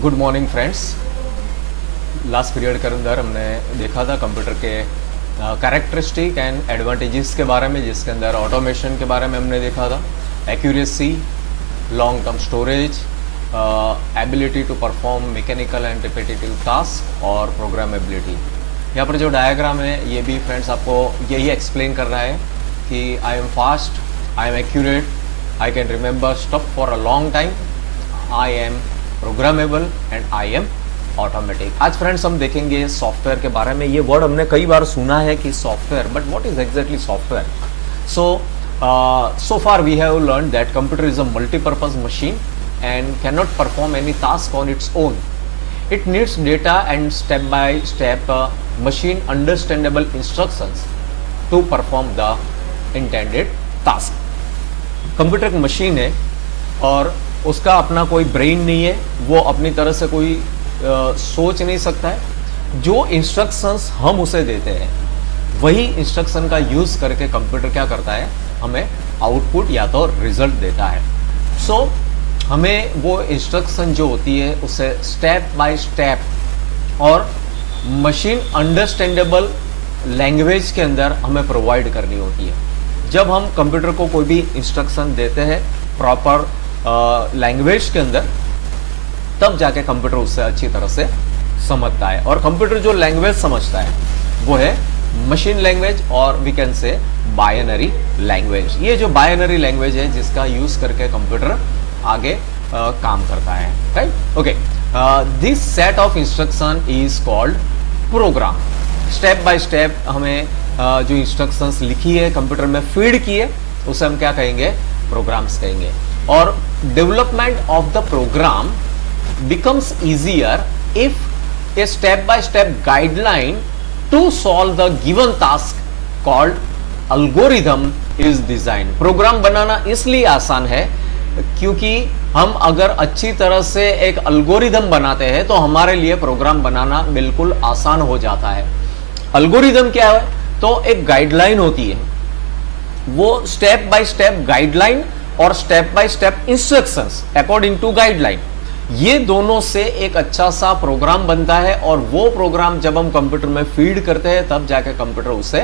Good morning friends. Last period के अंदर हमने देखा था कंप्यूटर के कैरेक्टरिस्टिक एंड एडवांटेजेस के बारे में, जिसके अंदर ऑटोमेशन के बारे में हमने देखा था, accuracy, long term storage, ability to perform mechanical and repetitive task और प्रोग्रामेबिलिटी। यहाँ पर जो डायग्राम है ये भी फ्रेंड्स आपको यही एक्सप्लेन कर रहा है कि I am fast, I am accurate, I can remember stuff for a long time, I am programmable and I am automatic. आज फ्रेंड्स हम देखेंगे सॉफ्टवेयर के बारे में। ये वर्ड हमने कई बार सुना है कि software, but what is exactly software? So far we have learned that computer is a multi-purpose machine and cannot perform any task on its own. It needs data and step-by-step machine understandable instructions to perform the intended task. Computer एक machine है और उसका अपना कोई brain नहीं है, वो अपनी तरह से कोई सोच नहीं सकता है। जो इंस्ट्रक्शंस हम उसे देते हैं वही इंस्ट्रक्शन का यूज करके कंप्यूटर क्या करता है, हमें आउटपुट या तो रिजल्ट देता है। हमें वो इंस्ट्रक्शन जो होती है उसे स्टेप बाय स्टेप और मशीन अंडरस्टैंडेबल लैंग्वेज के अंदर हमें प्रोवाइड करनी होती है। जब हम कंप्यूटर को कोई भी इंस्ट्रक्शन देते हैं प्रॉपर लैंग्वेज के अंदर, तब जाके कंप्यूटर उससे अच्छी तरह से समझता है। और कंप्यूटर जो लैंग्वेज समझता है वो है मशीन लैंग्वेज और we can say binary language. ये जो बाइनरी लैंग्वेज है जिसका यूज करके कंप्यूटर आगे काम करता है, right? Okay, this set of instruction is called programme. Step by step हमें जो इंस्ट्रक्शंस लिखी है कंप्यूटर में फीड की है उसे हम क्या कहेंगे? प्रोग्राम्स कहेंगे। और development of the program becomes easier if a step-by-step guideline to solve the given task called algorithm is designed. Program बनाना इसलिए आसान है क्योंकि हम अगर अच्छी तरह से एक अल्गोरिदम बनाते हैं तो हमारे लिए प्रोग्राम बनाना बिल्कुल आसान हो जाता है। अल्गोरिदम क्या है? तो एक गाइडलाइन होती है, वो स्टेप बाय स्टेप गाइडलाइन और step by step instructions according to guideline, ये दोनों से एक अच्छा सा प्रोग्राम बनता है। और वो प्रोग्राम जब हम कंप्यूटर में फीड करते हैं तब जाके कंप्यूटर उसे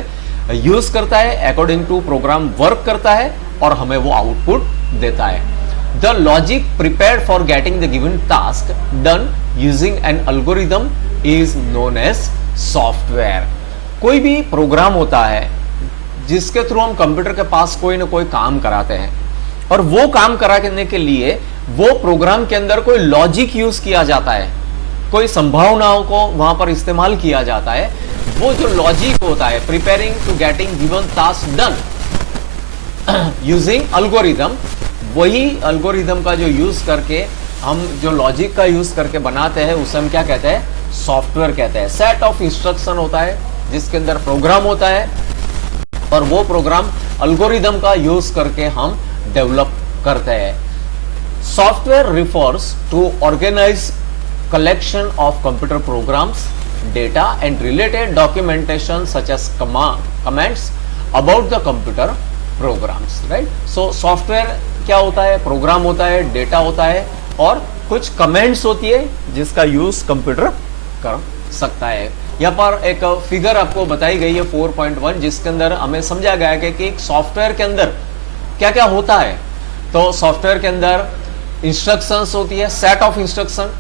यूज करता है, अकॉर्डिंग टू प्रोग्राम वर्क करता है और हमें वो आउटपुट देता है। The logic prepared for getting the given task done using an algorithm is known as software. कोई भी प्रोग्राम होता है जिसके थ्रू हम कंप्यूटर के पास कोई ना कोई काम कराते हैं और वो काम कराने के लिए वो प्रोग्राम के अंदर कोई लॉजिक यूज किया जाता है, कोई संभावनाओं को वहां पर इस्तेमाल किया जाता है। वो जो लॉजिक होता है preparing to getting given task done using algorithm, वही एल्गोरिदम का जो यूज करके हम जो लॉजिक का यूज करके बनाते हैं उसे हम क्या कहते हैं? सॉफ्टवेयर कहते हैं। सेट ऑफ इंस्ट्रक्शन होता है जिसके अंदर प्रोग्राम होता है और वो प्रोग्राम एल्गोरिदम का यूज करके हम डेवलप करते हैं। Software refers to organized collection of computer programs, data and related documentation such as comments about the computer programs, right? So software क्या होता है? प्रोग्राम होता है, डेटा होता है और कुछ कमेंट्स होती है जिसका यूज कंप्यूटर कर सकता है। यहाँ पर एक फिगर आपको बताई गई है 4.1, जिसके अंदर हमें समझा गया है कि एक सॉफ्टवेयर के अंदर क्या क्या होता है। तो सॉफ्टवेयर के अंदर इंस्ट्रक्शंस होती है, सेट ऑफ इंस्ट्रक्शन,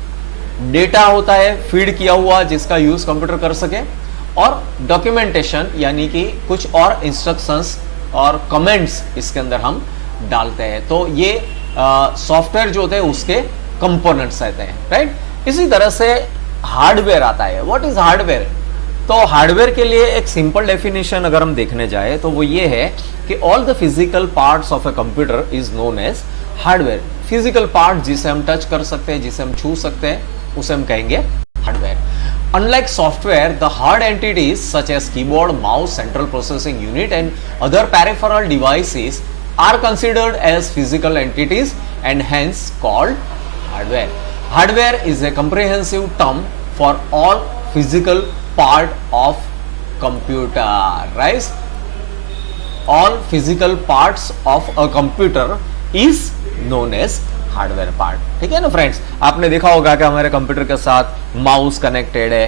डेटा होता है फीड किया हुआ जिसका यूज कंप्यूटर कर सके, और डॉक्यूमेंटेशन यानी कि कुछ और इंस्ट्रक्शंस और कमेंट्स इसके अंदर हम डालते हैं। तो ये सॉफ्टवेयर जो होते हैं उसके कंपोनेंट्स रहते हैं, राइट? इसी तरह से हार्डवेयर आता है। What is hardware? तो हार्डवेयर के लिए एक सिंपल डेफिनेशन अगर हम देखने जाए तो वो ये है कि all the physical parts of a computer is known as hardware. Physical part जिसे हम टच कर सकते हैं, जिसे हम छू सकते हैं, उसे हम कहेंगे hardware. Unlike software, the hard entities such as keyboard, mouse, central processing unit and other peripheral devices are considered as physical entities and hence called hardware. Hardware is a comprehensive term for all physical part of computer, right? All physical parts of a computer is known as hardware part, ठीक है ना friends. आपने देखा होगा कि हमारे computer के साथ माउस कनेक्टेड है,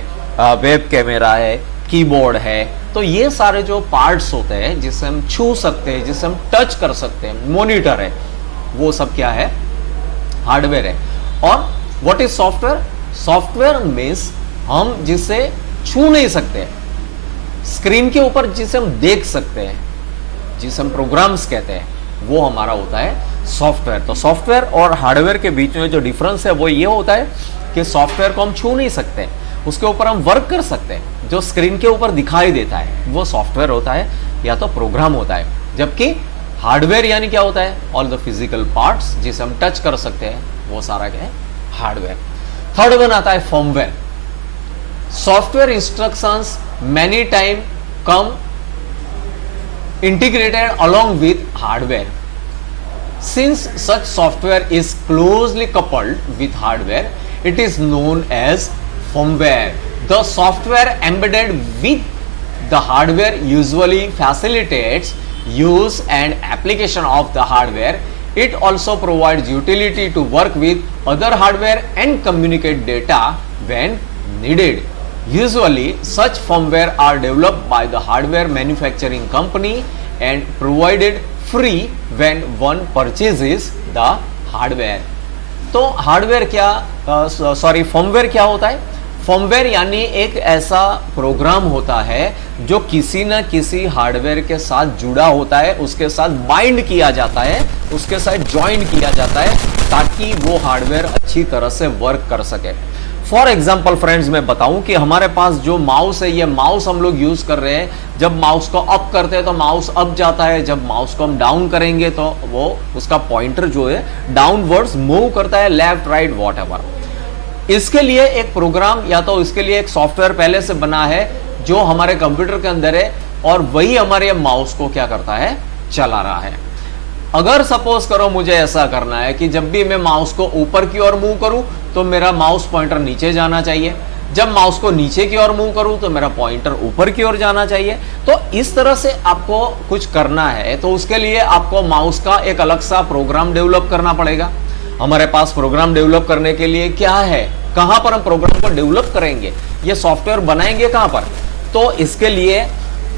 वेब कैमरा है, कीबोर्ड है, तो ये सारे जो पार्ट्स होते हैं जिसे हम छू सकते हैं, जिसे हम टच कर सकते हैं, मॉनिटर है, वो सब क्या है, हार्डवेयर है। और what is software? Software means हम जिसे छू नहीं सकते, स्क्रीन के ऊपर जिसे हम देख सकते हैं, जिसे हम प्रोग्राम्स कहते हैं, वो हमारा होता है सॉफ्टवेयर। तो सॉफ्टवेयर और हार्डवेयर के बीच में जो डिफरेंस है वो ये होता है कि सॉफ्टवेयर को हम छू नहीं सकते, उसके ऊपर हम वर्क कर सकते हैं, जो स्क्रीन के ऊपर दिखाई देता है वो सॉफ्टवेयर होता है या तो प्रोग्राम होता है। जबकि हार्डवेयर यानी क्या होता है? ऑल द फिजिकल पार्ट्स जिसे हम टच कर सकते हैं, वो सारा क्या है? हार्डवेयर। थर्ड वन आता है firmware. Software instructions many time come integrated along with hardware. Since such software is closely coupled with hardware, it is known as firmware. The software embedded with the hardware usually facilitates use and application of the hardware. It also provides utility to work with other hardware and communicate data when needed. Usually, such firmware are developed by the hardware manufacturing company and provided free when one purchases the hardware. तो hardware क्या, firmware क्या होता है? Firmware यानी एक ऐसा programme होता है जो किसी न किसी हार्डवेयर के साथ जुड़ा होता है, उसके साथ बाइंड किया जाता है, उसके साथ ज्वाइन किया जाता है ताकि वो हार्डवेयर अच्छी तरह से वर्क कर सके। फॉर एग्जाम्पल फ्रेंड्स, मैं बताऊं कि हमारे पास जो माउस है, ये माउस हम लोग यूज कर रहे हैं। जब माउस को अप करते हैं तो माउस अप जाता है, जब माउस को हम डाउन करेंगे तो वो उसका पॉइंटर जो है डाउनवर्ड्स मूव करता है, लेफ्ट राइट वॉटएवर। इसके लिए एक प्रोग्राम या तो इसके लिए एक सॉफ्टवेयर पहले से बना है जो हमारे कंप्यूटर के अंदर है, और वही हमारे माउस को क्या करता है? चला रहा है। अगर सपोज करो मुझे ऐसा करना है कि जब भी मैं माउस को ऊपर की ओर मूव करूं तो मेरा माउस पॉइंटर नीचे जाना चाहिए, जब माउस को नीचे की ओर मूव करूं तो मेरा पॉइंटर ऊपर की ओर जाना चाहिए। तो इस तरह से आपको कुछ करना है तो उसके लिए आपको माउस का एक अलग सा प्रोग्राम डेवलप करना पड़ेगा। हमारे पास प्रोग्राम डेवलप करने के लिए क्या है, कहां पर हम प्रोग्राम को डेवलप करेंगे, ये सॉफ्टवेयर बनाएंगे कहां पर? तो इसके लिए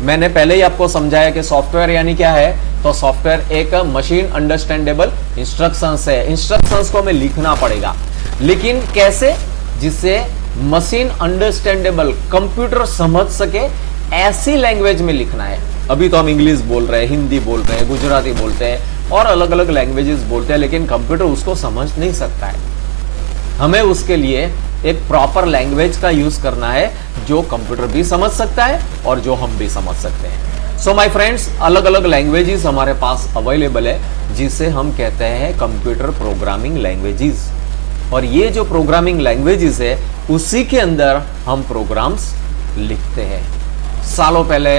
मैंने पहले ही आपको समझाया कि सॉफ्टवेयर यानी क्या है। तो सॉफ्टवेयर एक मशीन अंडरस्टैंडेबल इंस्ट्रक्शंस है, इंस्ट्रक्शंस को हमें लिखना पड़ेगा, लेकिन कैसे? जिससे मशीन अंडरस्टैंडेबल, कंप्यूटर समझ सके, ऐसी लैंग्वेज में लिखना है। अभी तो हम इंग्लिश बोल रहे हैं, हिंदी बोल रहे हैं, गुजराती बोलते हैं और अलग अलग लैंग्वेजेस बोलते हैं, लेकिन कंप्यूटर उसको समझ नहीं सकता है। हमें उसके लिए एक प्रॉपर लैंग्वेज का यूज करना है जो कंप्यूटर भी समझ सकता है और जो हम भी समझ सकते हैं। सो माय फ्रेंड्स, अलग अलग लैंग्वेजेस हमारे पास अवेलेबल है जिसे हम कहते हैं कंप्यूटर प्रोग्रामिंग लैंग्वेजेस। और ये जो प्रोग्रामिंग लैंग्वेजेस है उसी के अंदर हम प्रोग्राम्स लिखते हैं। सालों पहले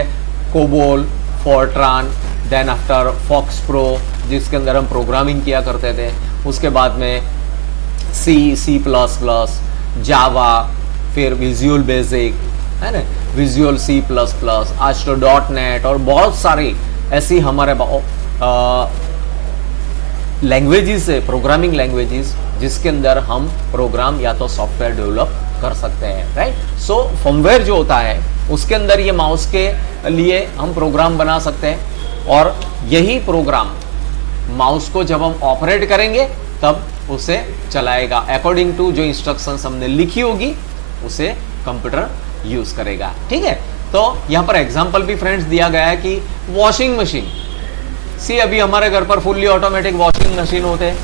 COBOL, Fortran, then after FoxPro, जिसके अंदर हम प्रोग्रामिंग किया करते थे। उसके बाद में सी, सी प्लस प्लस, जावा, फिर विजुअल बेसिक, है ना, विजुअल सी प्लस प्लस, आज तो .NET और बहुत सारी ऐसी हमारे लैंग्वेजेस है, प्रोग्रामिंग लैंग्वेजेस, जिसके अंदर हम प्रोग्राम या तो सॉफ्टवेयर डेवलप कर सकते हैं, राइट। सो फर्मवेयर जो होता है उसके अंदर ये माउस के लिए हम प्रोग्राम बना सकते हैं, और यही प्रोग्राम माउस को जब हम ऑपरेट करेंगे तब उसे चलाएगा, अकॉर्डिंग टू जो इंस्ट्रक्शंस हमने लिखी होगी उसे कंप्यूटर यूज करेगा, ठीक है। तो यहां पर एग्जांपल भी फ्रेंड्स दिया गया है कि वॉशिंग मशीन, सी अभी हमारे घर पर फुल्ली ऑटोमेटिक वॉशिंग मशीन होते हैं,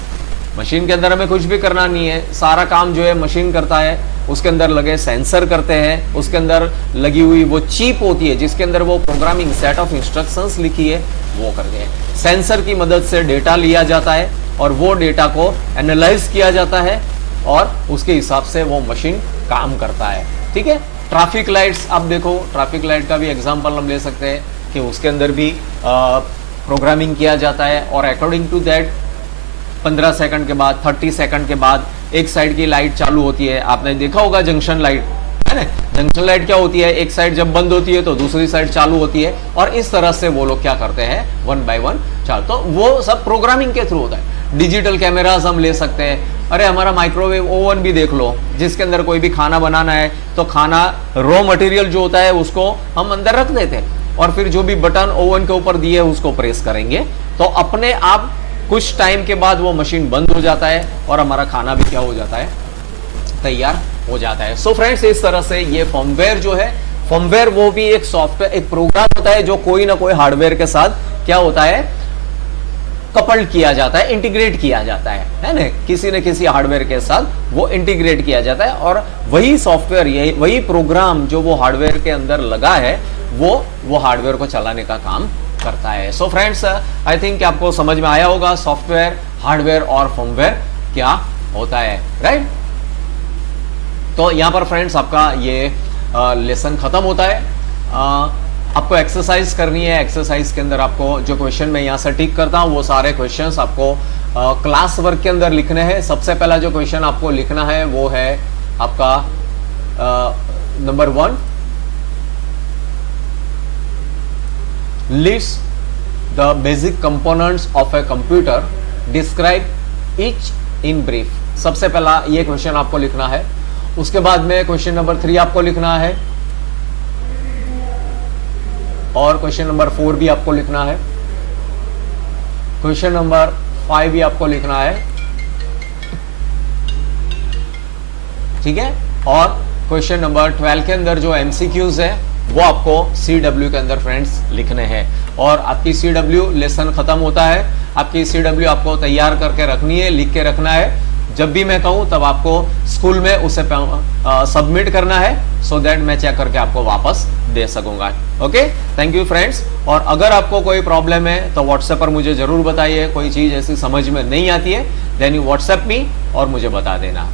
मशीन के अंदर हमें कुछ भी करना नहीं है, सारा काम जो है मशीन करता है। उसके अंदर लगे सेंसर करते हैं, उसके अंदर लगी हुई वो चिप होती है जिसके अंदर वो प्रोग्रामिंग सेट ऑफ इंस्ट्रक्शंस लिखी है वो करते हैं। सेंसर की मदद से डेटा लिया जाता है और वो डेटा को एनालाइज किया जाता है और उसके हिसाब से वो मशीन काम करता है, ठीक है। ट्रैफिक लाइट्स, आप देखो ट्रैफिक लाइट का भी एग्जांपल हम ले सकते हैं कि उसके अंदर भी प्रोग्रामिंग किया जाता है, और अकॉर्डिंग टू दैट 15 सेकंड के बाद, 30 सेकंड के बाद एक साइड की लाइट चालू होती है। आपने देखा होगा जंक्शन लाइट, है ना। जंक्शन लाइट क्या होती है, एक साइड जब बंद होती है तो दूसरी साइड चालू होती है, और इस तरह से वो लोग क्या करते हैं, वन बाय वन चाल। तो वो सब प्रोग्रामिंग के थ्रू होता है। डिजिटल कैमरास हम ले सकते हैं। अरे हमारा माइक्रोवेव ओवन भी देख लो, जिसके अंदर कोई भी खाना बनाना है तो खाना रॉ मटेरियल जो होता है उसको हम अंदर रख देते हैं और फिर जो भी बटन ओवन के ऊपर दिए उसको प्रेस करेंगे तो अपने आप कुछ टाइम के बाद वो मशीन बंद हो जाता है और हमारा खाना भी क्या हो जाता है, तैयार हो जाता है। सो फ्रेंड्स, इस तरह से ये फर्मवेयर जो है, फर्मवेयर वो भी एक सॉफ्टवेयर, एक प्रोग्राम होता है जो कोई ना कोई हार्डवेयर के साथ क्या होता है, कपल्ड किया जाता है, इंटीग्रेट किया जाता है ना, किसी न किसी हार्डवेयर के साथ वो इंटीग्रेट किया जाता है और वही सॉफ्टवेयर, यही वही प्रोग्राम जो वो हार्डवेयर के अंदर लगा है वो हार्डवेयर को चलाने का काम करता है। सो फ्रेंड्स, आई थिंक आपको समझ में आया होगा सॉफ्टवेयर, हार्डवेयर और फर्मवेयर क्या होता है, राइट। तो यहां पर फ्रेंड्स आपका ये लेसन खत्म होता है। आपको एक्सरसाइज करनी है। एक्सरसाइज के अंदर आपको जो क्वेश्चन मैं यहाँ से टिक करता हूँ वो सारे क्वेश्चंस आपको क्लास वर्क के अंदर लिखने हैं। सबसे पहला जो क्वेश्चन आपको लिखना है वो है आपका number 1, list the basic components of a computer, describe each in brief. सबसे पहला ये क्वेश्चन आपको लिखना है। उसके बाद में क्वेश्चन नंबर 3 आपको लिखना है और क्वेश्चन नंबर 4 भी आपको लिखना है। क्वेश्चन नंबर 5 भी आपको लिखना है, ठीक है। और क्वेश्चन नंबर 12 के अंदर जो एमसीक्यूज है वो आपको CW के अंदर फ्रेंड्स लिखने हैं। और आपकी CW लेसन खत्म होता है। आपकी CW आपको तैयार करके रखनी है, लिख के रखना है। जब भी मैं कहूं तब आपको स्कूल में उसे सबमिट करना है, सो दैट मैं चेक करके आपको वापस दे सकूंगा। Okay, thank you friends. और अगर आपको कोई प्रॉब्लम है तो व्हाट्सएप पर मुझे जरूर बताइए। कोई चीज ऐसी समझ में नहीं आती है देन यू व्हाट्सएप मी और मुझे बता देना।